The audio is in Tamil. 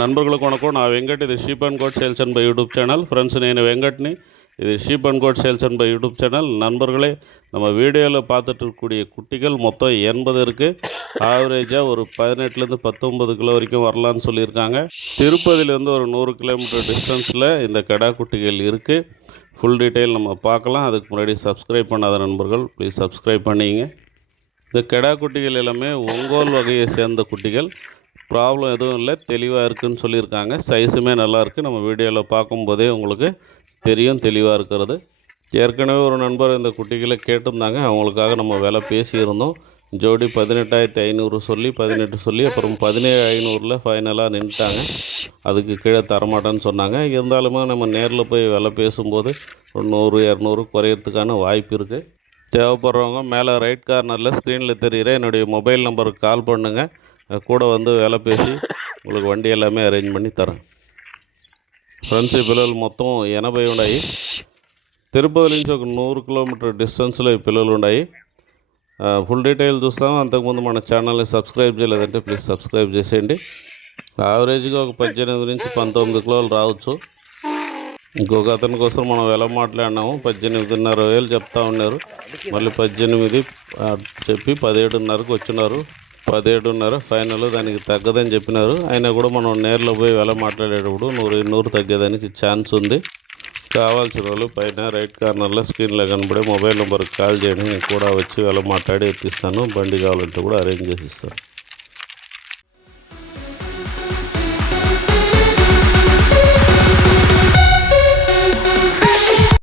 నన్బర్గులకు వణకం నా వెంకట్ ఇది sheep and goat sales and buy YouTube channel friends నేను வெங்கட்னி இது sheep and goat sales and buy YouTube channel நண்பர்களே நம்ம வீடியோவில் பார்த்துட்டு இருக்கக்கூடிய குட்டிகள் மொத்தம் 80 இருக்குது. ஆவரேஜாக ஒரு 18லேருந்து 19 கிலோ வரைக்கும் வரலான்னு சொல்லியிருக்காங்க. திருப்பதியிலேருந்து ஒரு 100 கிலோமீட்டர் டிஸ்டன்ஸில் இந்த கடா குட்டிகள் இருக்குது. ஃபுல் டீட்டெயில் நம்ம பார்க்கலாம். அதுக்கு முன்னாடி சப்ஸ்கிரைப் பண்ணாத நண்பர்கள் ப்ளீஸ் சப்ஸ்கிரைப் பண்ணிங்க. இந்த கடா குட்டிகள் எல்லாமே ஒங்கோல் வகையை சேர்ந்த குட்டிகள். ப்ராப்ளம் எதுவும் இல்லை, தெளிவாக இருக்குதுன்னு சொல்லியிருக்காங்க. சைஸுமே நல்லாயிருக்கு. நம்ம வீடியோவில் பார்க்கும்போதே உங்களுக்கு தெரியும் தெளிவாக இருக்கிறது. ஏற்கனவே ஒரு நண்பர் இந்த குட்டிகளை கேட்டிருந்தாங்க. அவங்களுக்காக நம்ம விலை பேசியிருந்தோம். ஜோடி 18,500 சொல்லி 18 சொல்லி அப்புறம் 17,500 ஃபைனலாக நின்றுட்டாங்க. அதுக்கு கீழே தரமாட்டேன்னு சொன்னாங்க. இருந்தாலுமே நம்ம நேரில் போய் விலை பேசும்போது ஒரு 100-200 குறையிறதுக்கான வாய்ப்பு இருக்குது. தேவைப்படுறவங்க மேலே ரைட் கார்னரில் ஸ்க்ரீனில் தெரிகிற என்னுடைய மொபைல் நம்பருக்கு கால் பண்ணுங்கள். கூட வந்து விலை பேசி உங்களுக்கு வண்டி எல்லாமே அரேஞ்ச் பண்ணி తరேன். ఫ్రెండ్స్ ఈ పిల్లలు మొత్తం 80 ఉన్నాయి. తిరుపతి నుంచి ఒక 100 కిలోమీటర్ డిస్టెన్స్లో ఈ పిల్లలు ఉన్నాయి. ఫుల్ డీటెయిల్ చూస్తాము. అంతకుముందు మన ఛానల్ని సబ్స్క్రైబ్ చేయలేదంటే ప్లీజ్ సబ్స్క్రైబ్ చేసేయండి. యావరేజ్గా ఒక 18 నుంచి 19 కిలోలు రావచ్చు. ఇంకొక అతని కోసం మనం ఎలా మాట్లాడినాము 18,500 చెప్తా ఉన్నారు. మళ్ళీ 18 చెప్పి 17,500కి వచ్చినారు. 17,500 ఫైనల్ దానికి తగ్గదని చెప్పినారు. అయినా కూడా మనం నేర్లో పోయి వెల మాట్లాడేటప్పుడు 100-200 తగ్గేదానికి ఛాన్స్ ఉంది. కావాల్సిన వాళ్ళు పైన రైట్ కార్నర్లో స్క్రీన్లో కనబడే మొబైల్ నెంబర్కి కాల్ చేయండి. నేను కూడా వచ్చి వెల మాట్లాడి ఎత్తిస్తాను. బండి కావాలంటే కూడా అరేంజ్ చేసి ఇస్తాను.